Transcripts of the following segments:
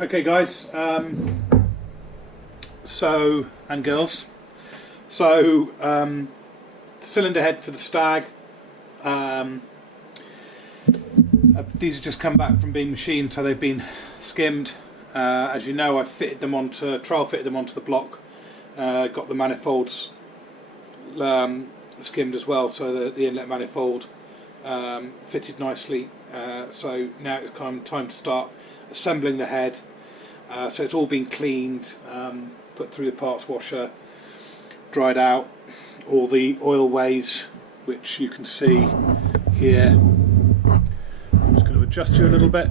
Okay guys, and girls, cylinder head for the Stag. These have just come back from being machined, so they've been skimmed. As you know, I fitted them onto the block, got the manifolds skimmed as well, so the inlet manifold fitted nicely. So now it's time to start assembling the head. So it's all been cleaned, put through the parts washer, dried out. All the oil ways, which you can see here. I'm just going to adjust you a little bit.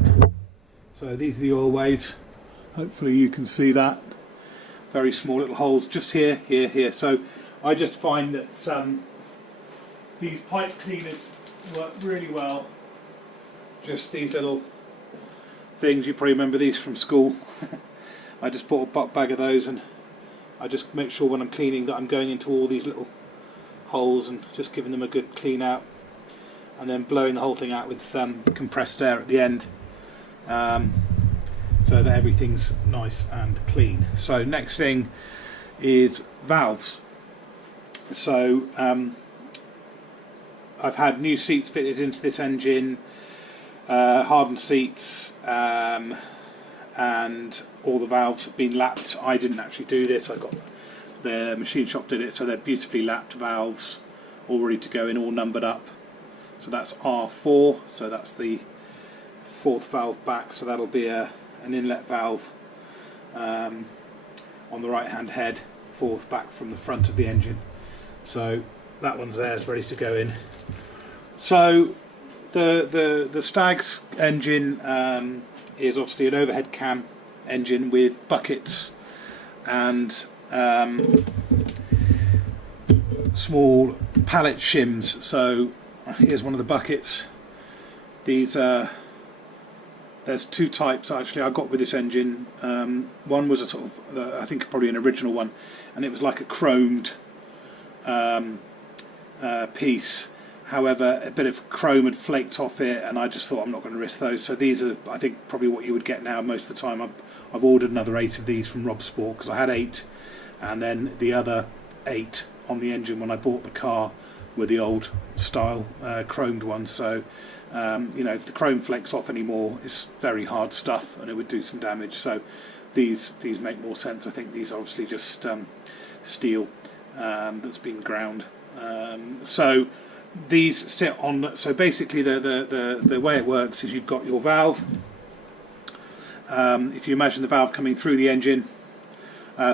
So these are the oil ways. Hopefully you can see that. Very small little holes just here, here, here. So I just find that these pipe cleaners work really well. Just these little things, you probably remember these from school. I just bought a bag of those, and I just make sure when I'm cleaning that I'm going into all these little holes and just giving them a good clean out, and then blowing the whole thing out with compressed air at the end, so that everything's nice and clean. So next thing is valves. So I've had new seats fitted into this engine, hardened seats, and all the valves have been lapped. I didn't actually do this, I got the machine shop did it, so they're beautifully lapped valves, all ready to go in, all numbered up. So that's R4, so that's the fourth valve back, so that'll be an inlet valve on the right hand head, fourth back from the front of the engine. So that one's there, is ready to go in. So the Stag's engine is obviously an overhead cam engine with buckets and small pallet shims. So here's one of the buckets. These there's two types actually I got with this engine. One was a sort of I think probably an original one, and it was like a chromed piece. However, a bit of chrome had flaked off it, and I just thought I'm not going to risk those. So these are, I think, probably what you would get now most of the time. I've ordered another 8 of these from Rob Sport, because I had 8, and then the other 8 on the engine when I bought the car were the old style chromed ones. So you know, if the chrome flakes off anymore, it's very hard stuff and it would do some damage. So these make more sense. I think these are obviously just steel that's been ground. So these sit on. So basically, the way it works is you've got your valve. If you imagine the valve coming through the engine,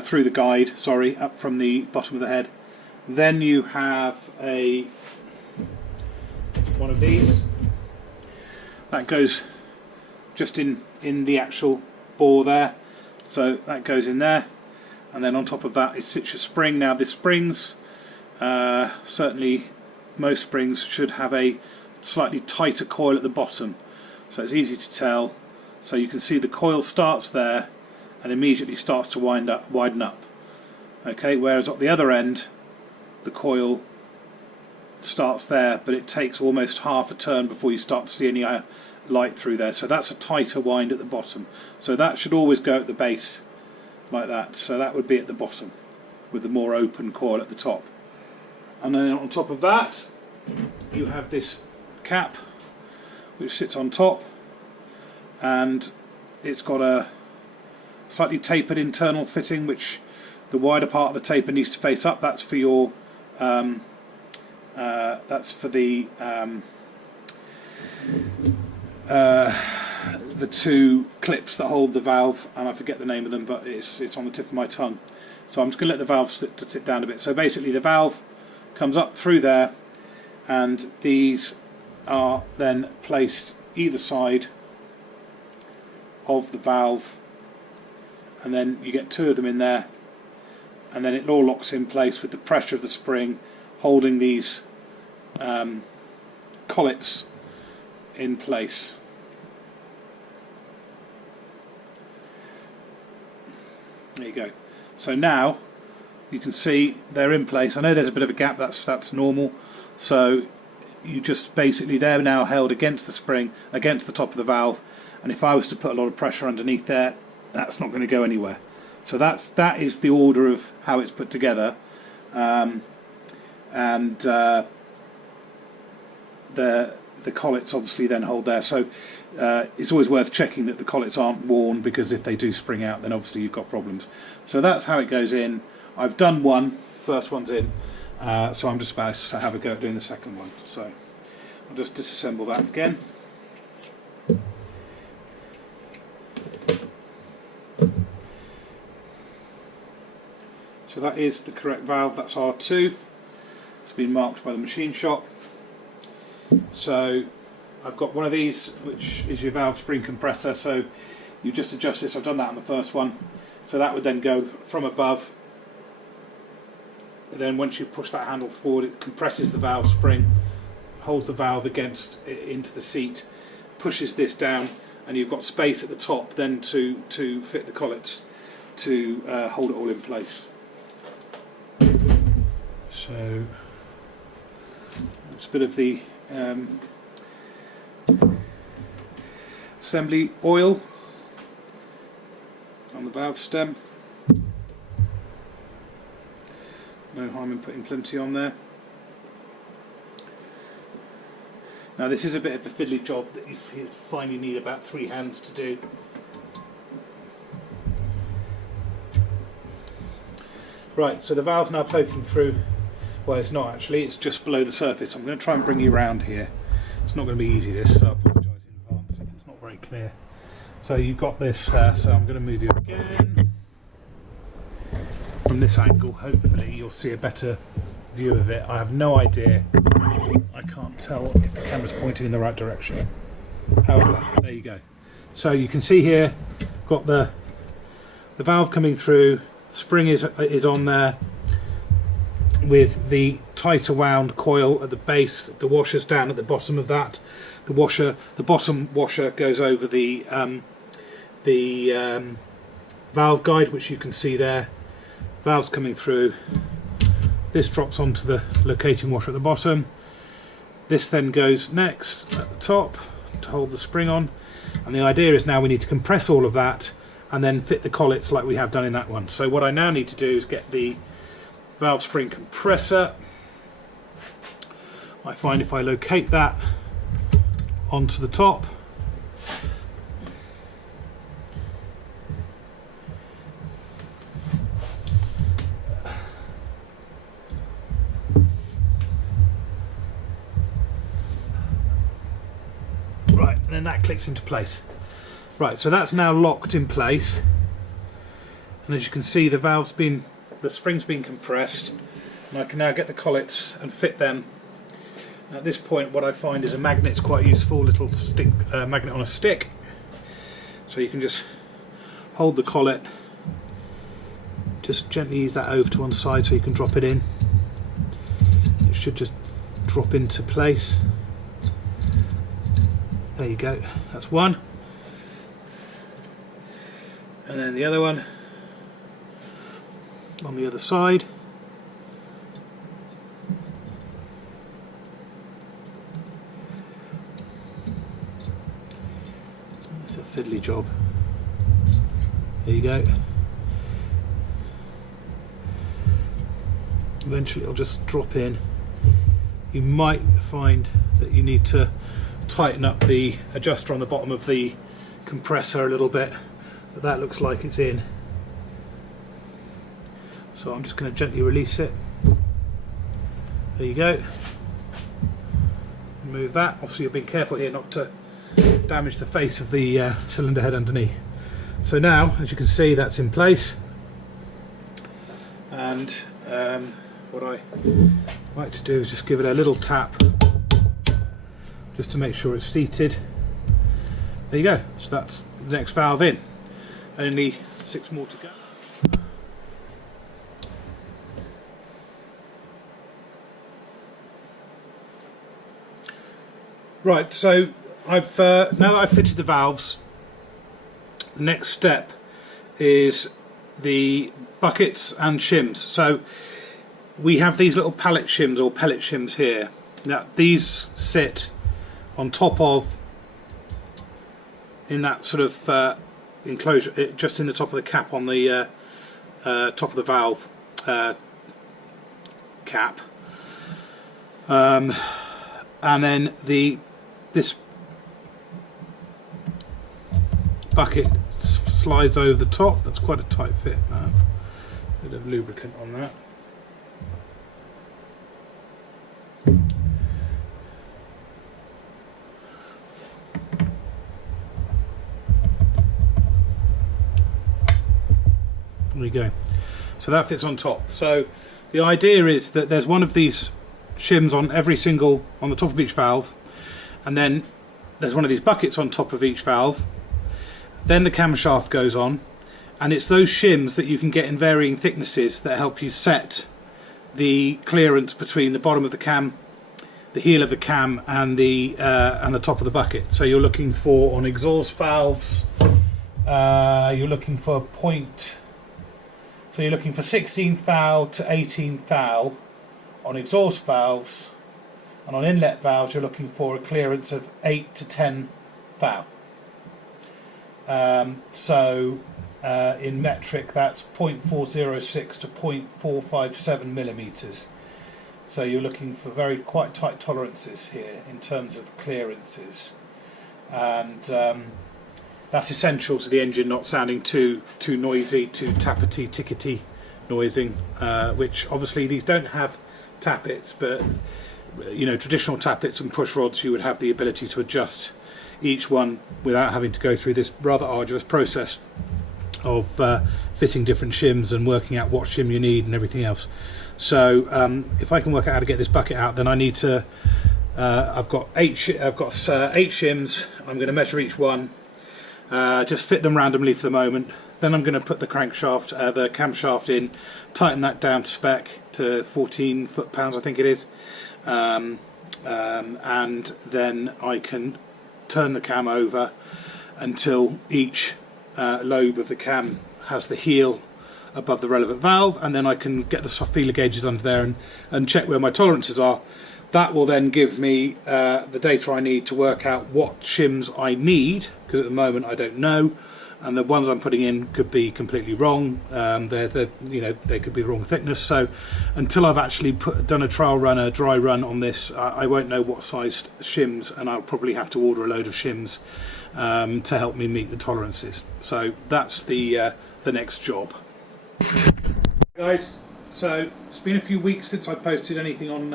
through the guide, sorry, up from the bottom of the head, then you have one of these that goes just in the actual bore there. So that goes in there, and then on top of that sits your spring. Now this springs, certainly most springs should have a slightly tighter coil at the bottom, so it's easy to tell. So you can see the coil starts there and immediately starts to widen up. Okay, whereas at the other end the coil starts there, but it takes almost half a turn before you start to see any light through there. So that's a tighter wind at the bottom. So that should always go at the base like that. So that would be at the bottom with the more open coil at the top. And then on top of that you have this cap which sits on top, and it's got a slightly tapered internal fitting, which the wider part of the taper needs to face up. That's for your that's for the two clips that hold the valve, and I forget the name of them, but it's on the tip of my tongue. So I'm just going to let the valve sit down a bit. So basically the valve comes up through there, and these are then placed either side of the valve, and then you get 2 of them in there, and then it all locks in place with the pressure of the spring holding these collets in place. There you go. So now you can see they're in place. I know there's a bit of a gap, that's normal. So you just basically, they're now held against the spring, against the top of the valve, and if I was to put a lot of pressure underneath there, that's not going to go anywhere. So that is the order of how it's put together, and the collets obviously then hold there. So it's always worth checking that the collets aren't worn, because if they do spring out, then obviously you've got problems. So that's how it goes in. I've done one, first one's in, so I'm just about to have a go at doing the second one. So I'll just disassemble that again. So that is the correct valve, that's R2. It's been marked by the machine shop. So I've got one of these, which is your valve spring compressor, so you just adjust this. I've done that on the first one. So that would then go from above, and then once you push that handle forward, it compresses the valve spring, holds the valve into the seat, pushes this down, and you've got space at the top then to fit the collets to hold it all in place. So it's a bit of the assembly oil on the valve stem. No harm in putting plenty on there. Now this is a bit of a fiddly job that you find you need about 3 hands to do. Right, so the valve's now poking through. Well, it's not actually, it's just below the surface. I'm going to try and bring you around here. It's not going to be easy this, so I apologise in advance if it's not very clear. So you've got this, so I'm going to move you again. From this angle, hopefully you'll see a better view of it. I have no idea. I can't tell if the camera's pointing in the right direction. However, there you go. So you can see here, got the valve coming through. Spring is on there with the tighter wound coil at the base. The washer's down at the bottom of that. The bottom washer goes over the valve guide, which you can see there. Valve's coming through. This drops onto the locating washer at the bottom. This then goes next at the top to hold the spring on. And the idea is now we need to compress all of that and then fit the collets like we have done in that one. So what I now need to do is get the valve spring compressor. I find if I locate that onto the top, right, and then that clicks into place. Right, so that's now locked in place, and as you can see, the spring's been compressed, and I can now get the collets and fit them. At this point, what I find is a magnet's quite useful, little stick magnet on a stick, so you can just hold the collet, just gently ease that over to one side so you can drop it in. It should just drop into place. There you go, that's one. And then the other one on the other side. It's a fiddly job. There you go. Eventually it'll just drop in. You might find that you need to tighten up the adjuster on the bottom of the compressor a little bit. But that looks like it's in, so I'm just going to gently release it. There you go. Remove that. Obviously you're being careful here not to damage the face of the cylinder head underneath. So now, as you can see, that's in place, and what I like to do is just give it a little tap just to make sure it's seated. There you go. So that's the next valve in. Only 6 more to go. Right, so I've now that I've fitted the valves, the next step is the buckets and shims. So we have these little pallet shims or pellet shims here. Now these sit on top of, in that sort of enclosure, just in the top of the cap on the top of the valve cap, and then this bucket slides over the top. That's quite a tight fit. Bit of lubricant on that. There we go. So that fits on top. So the idea is that there's one of these shims on on the top of each valve, and then there's one of these buckets on top of each valve. Then the camshaft goes on, and it's those shims that you can get in varying thicknesses that help you set the clearance between the bottom of the cam, the heel of the cam, and the top of the bucket. So you're looking for, on exhaust valves, you're looking for 16 thou to 18 thou on exhaust valves, and on inlet valves you're looking for a clearance of 8 to 10 thou. In metric that's 0.406 to 0.457 millimeters. So you're looking for quite tight tolerances here in terms of clearances, and that's essential to the engine not sounding too noisy, too tappety tickety noising, which obviously these don't have tappets, but traditional tappets and push rods, you would have the ability to adjust each one without having to go through this rather arduous process of fitting different shims and working out what shim you need and everything else. So if I can work out how to get this bucket out, then I need to I've got 8 shims. I'm going to measure each one, just fit them randomly for the moment. Then I'm going to put the crankshaft, the camshaft in, tighten that down to spec to 14 foot-pounds I think it is, and then I can turn the cam over until each lobe of the cam has the heel above the relevant valve, and then I can get the feeler gauges under there and check where my tolerances are. That will then give me the data I need to work out what shims I need, because at the moment I don't know, and the ones I'm putting in could be completely wrong. They could be the wrong thickness. So until I've actually done a trial run, a dry run on this, I won't know what size shims, and I'll probably have to order a load of shims to help me meet the tolerances. So that's the next job. Guys, so it's been a few weeks since I posted anything on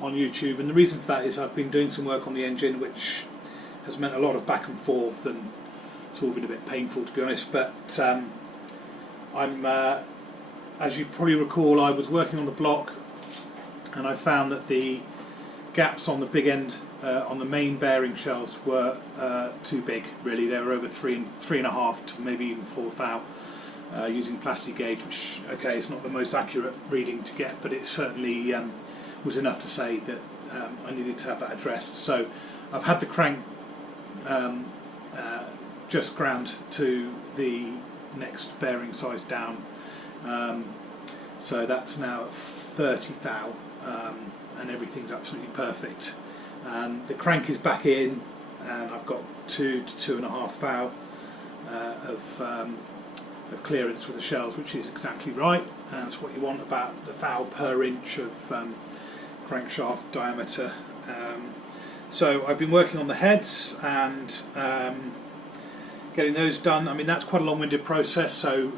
YouTube, and the reason for that is I've been doing some work on the engine, which has meant a lot of back and forth, and it's all been a bit painful, to be honest. But as you probably recall, I was working on the block, and I found that the gaps on the big end, on the main bearing shells, were too big. Really, they were over 3.5 to maybe even 4 thou. Using plastic gauge, which, okay, it's not the most accurate reading to get, but it certainly was enough to say that I needed to have that addressed. So I've had the crank just ground to the next bearing size down, so that's now at 30 thou, and everything's absolutely perfect. And the crank is back in, and I've got 2 to 2.5 thou of clearance with the shells, which is exactly right. That's what you want, about a thou per inch of crankshaft diameter. So I've been working on the heads and getting those done. I mean, that's quite a long-winded process, so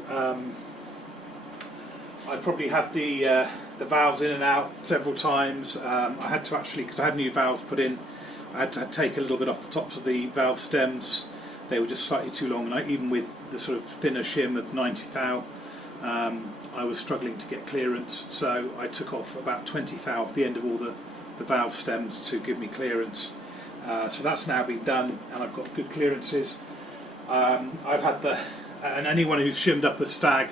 I probably had the valves in and out several times. I had to actually, because I had new valves put in, I had to take a little bit off the tops of the valve stems. They were just slightly too long, and even with the sort of thinner shim of 90 thou, I was struggling to get clearance, so I took off about 20 thou off the end of all the valve stems to give me clearance. So that's now been done, and I've got good clearances. I've had and anyone who's shimmed up a Stag,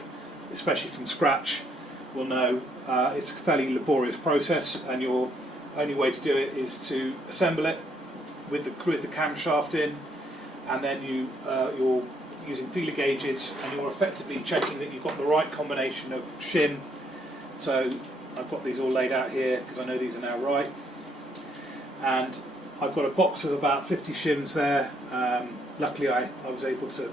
especially from scratch, will know it's a fairly laborious process, and your only way to do it is to assemble it with the camshaft in, and then you're using feeler gauges, and you're effectively checking that you've got the right combination of shim. So I've got these all laid out here because I know these are now right, and I've got a box of about 50 shims there. luckily I was able to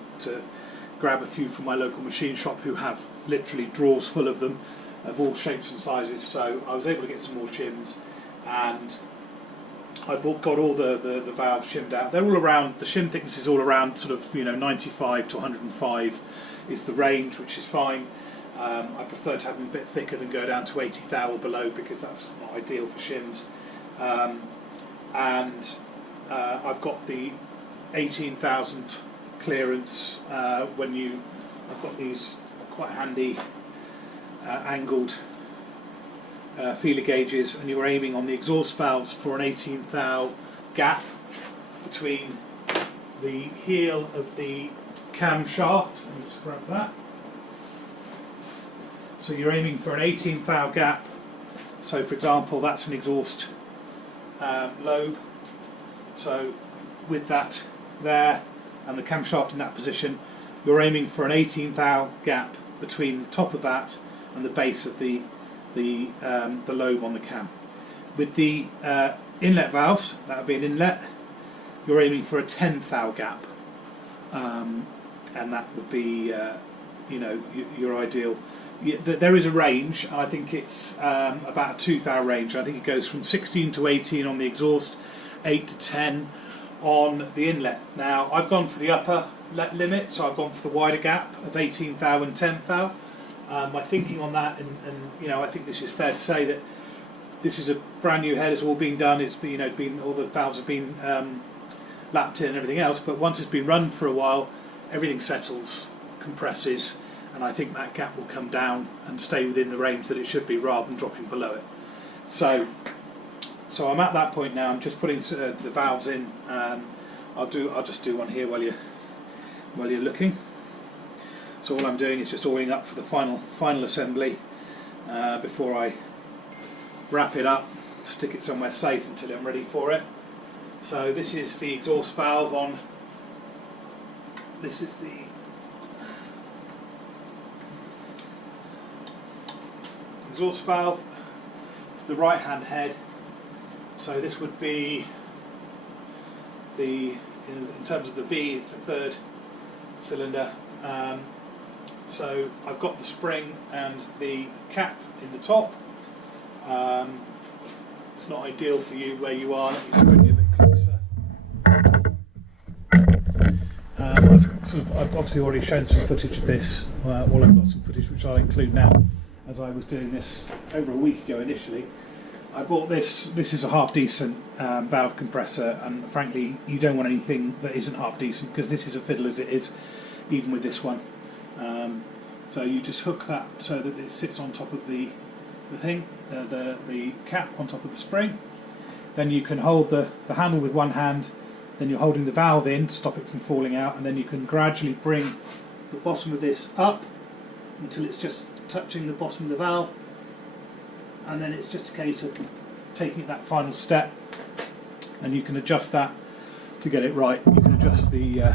grab a few from my local machine shop who have literally drawers full of them of all shapes and sizes, so I was able to get some more shims, and I got all the valves shimmed out. They're all around, the shim thickness is all around sort of 95 to 105 is the range, which is fine. I prefer to have them a bit thicker than go down to 80 thou or below, because that's not ideal for shims. I've got the 18,000 clearance. I've got these quite handy angled feeler gauges, and you're aiming on the exhaust valves for an 18 thou gap between the heel of the camshaft. Let me just grab that. So you're aiming for an 18 thou gap. So for example, that's an exhaust lobe. So with that there and the camshaft in that position, you're aiming for an 18 thou gap between the top of that and the base of the lobe on the cam. With the inlet valves, that would be an inlet, you're aiming for a 10 thou gap, and that would be your ideal. There is a range. I think it's about a 2 thou range. I think it goes from 16 to 18 on the exhaust, 8 to 10 on the inlet. Now I've gone for the upper limit, so I've gone for the wider gap of 18 thou and 10 thou. My thinking on that, and I think this is fair to say that this is a brand new head. It's all been done. It's been all the valves have been lapped in and everything else. But once it's been run for a while, everything settles, compresses, and I think that gap will come down and stay within the range that it should be, rather than dropping below it. So I'm at that point now. I'm just putting the valves in. I'll just do one here while you're looking. So all I'm doing is just oiling up for the final assembly before I wrap it up, stick it somewhere safe until I'm ready for it. So this is the exhaust valve on. This is the exhaust valve. It's the right hand head. So this would be in terms of the V, it's the third cylinder. So I've got the spring and the cap in the top. It's not ideal for you where you are. Let me just bring you a bit closer. I've obviously already shown some footage of this. I've got some footage which I'll include now, as I was doing this over a week ago initially. I bought this. This is a half decent valve compressor, and frankly, you don't want anything that isn't half decent, because this is a fiddle as it is, even with this one. So you just hook that so that it sits on top of the cap on top of the spring. Then you can hold the handle with one hand, then you're holding the valve in to stop it from falling out, and then you can gradually bring the bottom of this up until it's just touching the bottom of the valve, and then it's just a case of taking it that final step, and you can adjust that to get it right. You can adjust the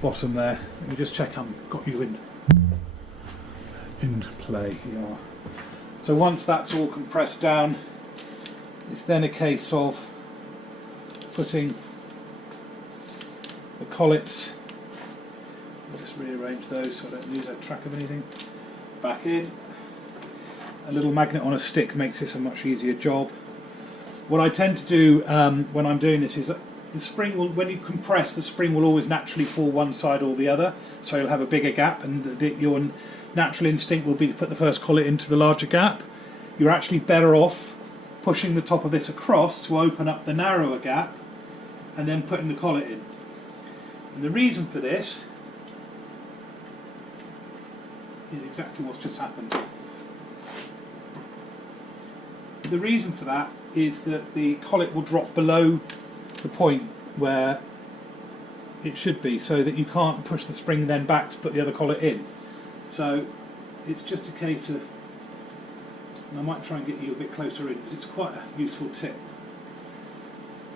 bottom there. Let me just check I've got you in play here. So once that's all compressed down, it's then a case of putting the collets, I'll just rearrange those so I don't lose track of anything, back in. A little magnet on a stick makes this a much easier job. What I tend to do when I'm doing this is the spring will, when you compress, the spring will always naturally fall one side or the other, so you'll have a bigger gap, and your natural instinct will be to put the first collet into the larger gap. You're actually better off pushing the top of this across to open up the narrower gap, and then putting the collet in. And the reason for this is exactly what's just happened. The reason for that is that the collet will drop below the point where it should be, so that you can't push the spring then back to put the other collet in. So it's just a case of, and I might try and get you a bit closer in, because it's quite a useful tip,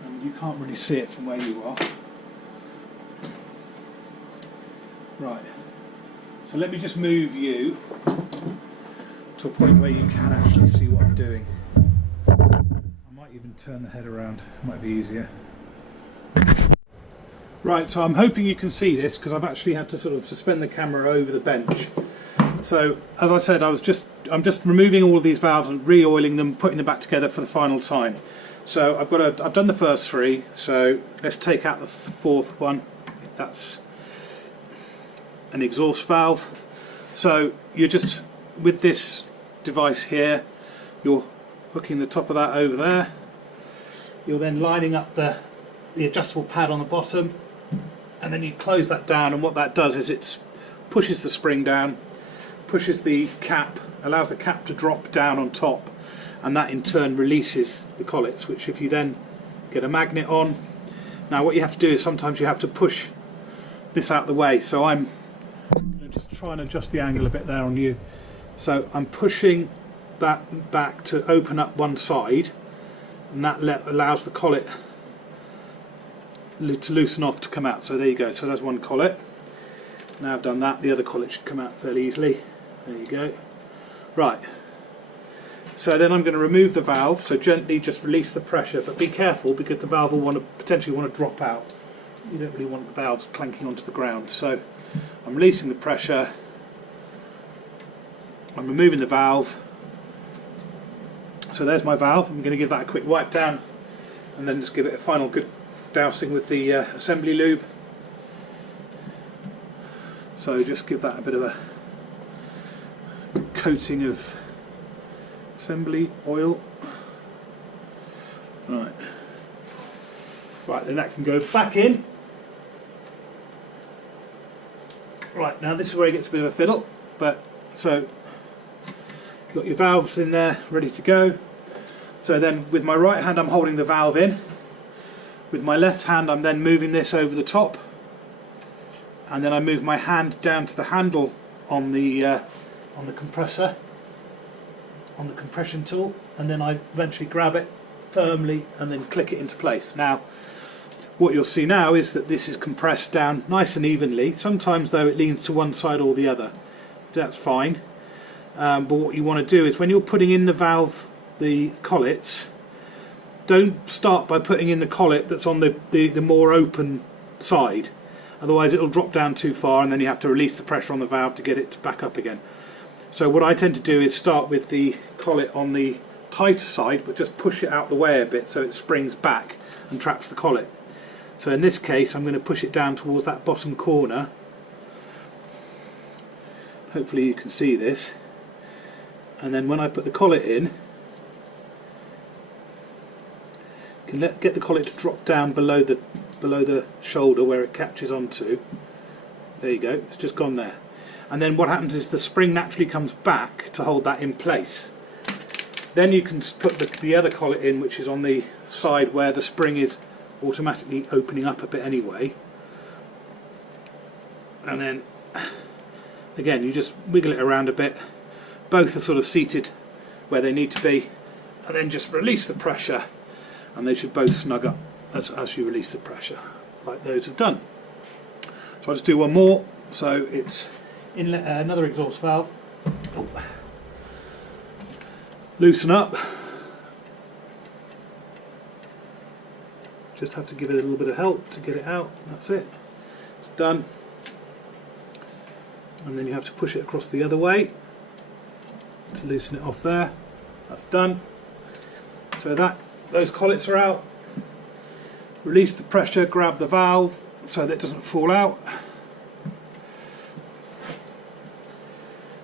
and you can't really see it from where you are. Right, so let me just move you to a point where you can actually see what I'm doing. I might even turn the head around, it might be easier. Right, so I'm hoping you can see this because I've actually had to sort of suspend the camera over the bench. So as I said, I'm just removing all of these valves and re-oiling them, putting them back together for the final time. So I've done the first three, so let's take out the fourth one. That's an exhaust valve. So you're just, with this device here, you're hooking the top of that over there. You're then lining up the adjustable pad on the bottom, and then you close that down, and what that does is it pushes the spring down, pushes the cap, allows the cap to drop down on top, and that in turn releases the collets, which if you then get a magnet on. Now what you have to do is sometimes you have to push this out of the way, so I'm going to just try and adjust the angle a bit there on you. So I'm pushing that back to open up one side, and that allows the collet to loosen off to come out. So there you go, so there's one collet. Now I've done that, the other collet should come out fairly easily. There you go. Right, so then I'm going to remove the valve, so gently just release the pressure, but be careful because the valve will potentially want to drop out. You don't really want the valves clanking onto the ground. So I'm releasing the pressure, I'm removing the valve. So there's my valve. I'm going to give that a quick wipe down and then just give it a final good dousing with the assembly lube. So just give that a bit of a coating of assembly oil. Right, then that can go back in. Right, now this is where it gets a bit of a fiddle, but so you've got your valves in there ready to go. So then with my right hand I'm holding the valve in. With my left hand I'm then moving this over the top, and then I move my hand down to the handle on the compressor, on the compression tool, and then I eventually grab it firmly and then click it into place. Now what you'll see now is that this is compressed down nice and evenly. Sometimes though it leans to one side or the other. That's fine, but what you want to do is when you're putting in the valve, the collets, don't start by putting in the collet that's on the more open side, otherwise it'll drop down too far and then you have to release the pressure on the valve to get it back up again. So what I tend to do is start with the collet on the tighter side, but just push it out the way a bit so it springs back and traps the collet. So in this case I'm going to push it down towards that bottom corner. Hopefully you can see this, and then when I put the collet in, can get the collet to drop down below the shoulder where it catches onto. There you go, it's just gone there. And then what happens is the spring naturally comes back to hold that in place. Then you can put the other collet in, which is on the side where the spring is automatically opening up a bit anyway. And then again you just wiggle it around a bit. Both are sort of seated where they need to be, and then just release the pressure, and they should both snug up as you release the pressure, like those have done. So I'll just do one more. So it's inlet, another exhaust valve. Oh. Loosen up. Just have to give it a little bit of help to get it out. That's it. It's done. And then you have to push it across the other way to loosen it off there. That's done. So those collets are out. Release the pressure, grab the valve so that it doesn't fall out.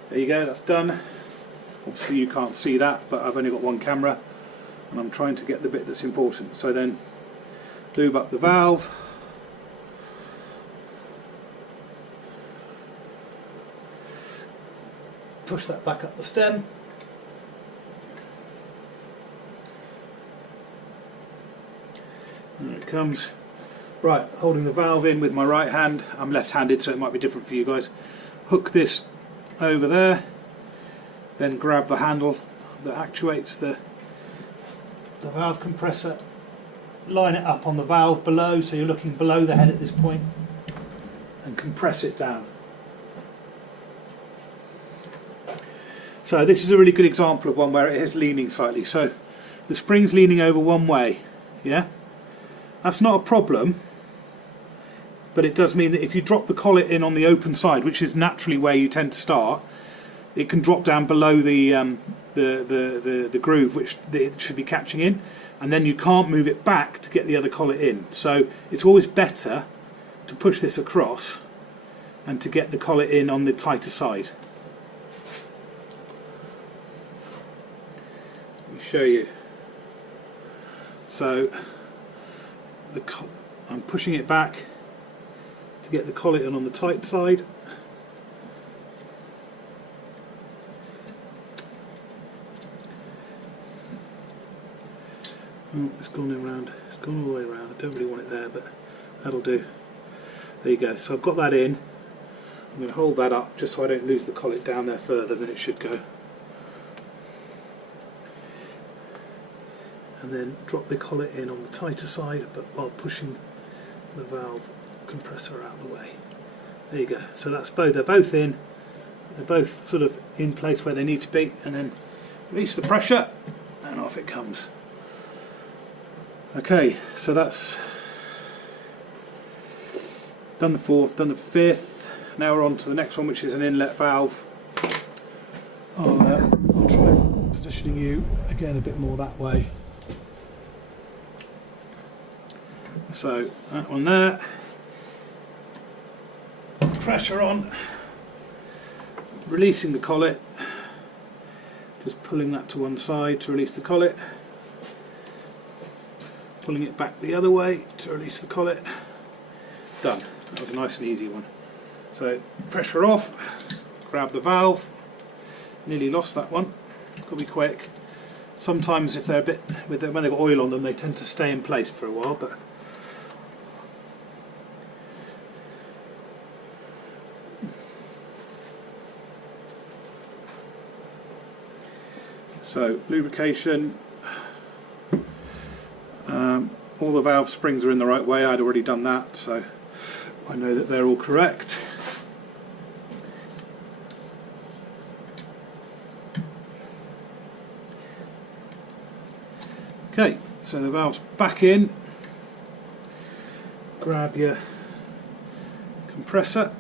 There you go, that's done. Obviously you can't see that, but I've only got one camera and I'm trying to get the bit that's important. So then lube up the valve. Push that back up the stem. There it comes. Right, holding the valve in with my right hand. I'm left-handed, so it might be different for you guys. Hook this over there, then grab the handle that actuates the valve compressor. Line it up on the valve below, so you're looking below the head at this point, and compress it down. So this is a really good example of one where it is leaning slightly. So the spring's leaning over one way, yeah? That's not a problem but it does mean that if you drop the collet in on the open side, which is naturally where you tend to start, it can drop down below the groove which it should be catching in, and then you can't move it back to get the other collet in. So it's always better to push this across and to get the collet in on the tighter side. Let me show you. So I'm pushing it back to get the collet in on the tight side. Oh, it's gone around. It's gone all the way around. I don't really want it there, but that'll do. There you go. So I've got that in. I'm going to hold that up just so I don't lose the collet down there further than it should go. And then drop the collet in on the tighter side, but while pushing the valve compressor out of the way. There you go. So that's both. They're both in. They're both sort of in place where they need to be, and then release the pressure, and off it comes. Okay, so that's done the fourth, done the fifth. Now we're on to the next one, which is an inlet valve. I'll try positioning you again a bit more that way. So that one there, pressure on, releasing the collet, just pulling that to one side to release the collet, pulling it back the other way to release the collet. Done. That was a nice and easy one. So pressure off, grab the valve. Nearly lost that one. Got to be quick. Sometimes if they're a bit, when they've got oil on them, they tend to stay in place for a while. But so lubrication. All the valve springs are in the right way. I'd already done that, so I know that they're all correct. Okay, so the valve's back in. Grab your compressor.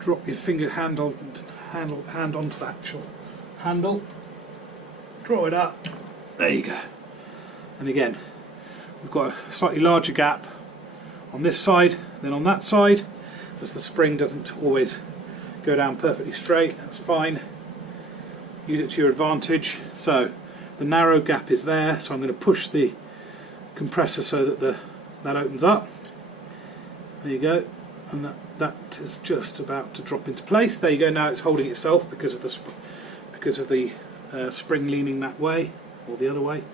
Drop your finger hand onto the actual handle. Draw it up. There you go. And again, we've got a slightly larger gap on this side than on that side, as the spring doesn't always go down perfectly straight. That's fine. Use it to your advantage. So the narrow gap is there, so I'm going to push the compressor so that that opens up. There you go, and that is just about to drop into place. There you go. Now it's holding itself because of the spring leaning that way or the other way.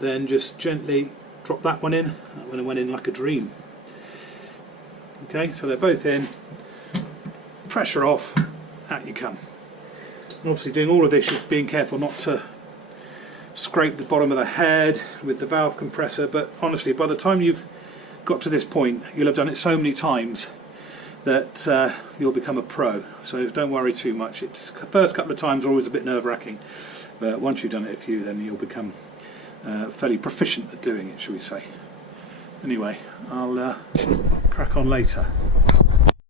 Then just gently drop that one in. That one went in like a dream. Okay, so they're both in. Pressure off. Out you come. And obviously, doing all of this, you're being careful not to scrape the bottom of the head with the valve compressor. But honestly, by the time you've got to this point, you'll have done it so many times that you'll become a pro. So don't worry too much. It's the first couple of times are always a bit nerve-wracking, but once you've done it a few, then you'll become fairly proficient at doing it, shall we say. Anyway, I'll crack on later.